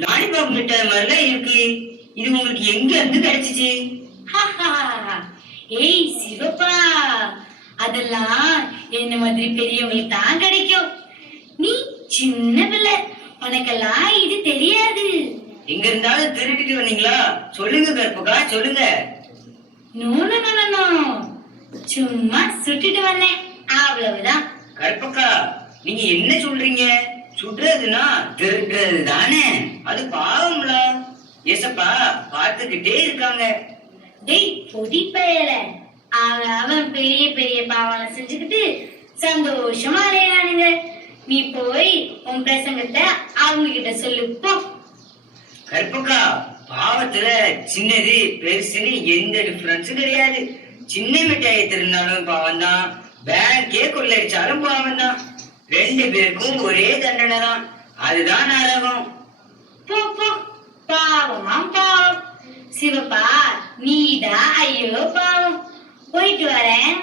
Lollipop மிட்டாய் மாதிரிலாம் இருக்கு. இது உங்களுக்கு எங்க இருந்து கிடைச்சிச்சு? ஏய் சிவப்பா, அதெல்லாம் என்ன மாதிரி பெரியவங்களுக்கு தான் கிடைக்கும். நீ சின்ன பிள்ளை, உனக்கெல்லாம் இது தெரியாது. எங்க இருந்தாலும் திருடிட்டு வந்தீங்களா? சொல்லுங்க கற்பகா, சொல்லுங்க. நோ நோ நோ நோ, சும்மா சுட்டுட்டு வந்தேன், அவ்வளவுதான். கற்பகா, நீங்க என்ன சொல்றீங்க? சுடுறதுன்னா திருடுறது தானே, அது பாவம்ல. ஏசப்பா பார்த்துக்கிட்டே இருக்காங்க. டேய் பொடி பயல, அவன் பெரிய பெரிய பாவனை செஞ்சுக்கிட்டு சந்தோஷமா அலையறானுங்க. நீ போய் உன் பிரசங்கத்தை அவங்க கிட்ட சொல்லு போ. கற்பகா, பாவத்துல சின்னது பெருசுன்னு எந்த டிஃபரன்ஸும் கிடையாது. சின்ன மிட்டாயை திருந்தாலும் பாவம் தான், பேங்கே கொள்ளடிச்சாலும் பாவம் தான். ரெண்டு பேருக்கும் ஒரே தண்டனை தான், அதுதான் நரகம். போ போ, பாவமா பாவம். சிவப்பா, நீதான் ஐயோ பாவம். போயிட்டு வரேன்.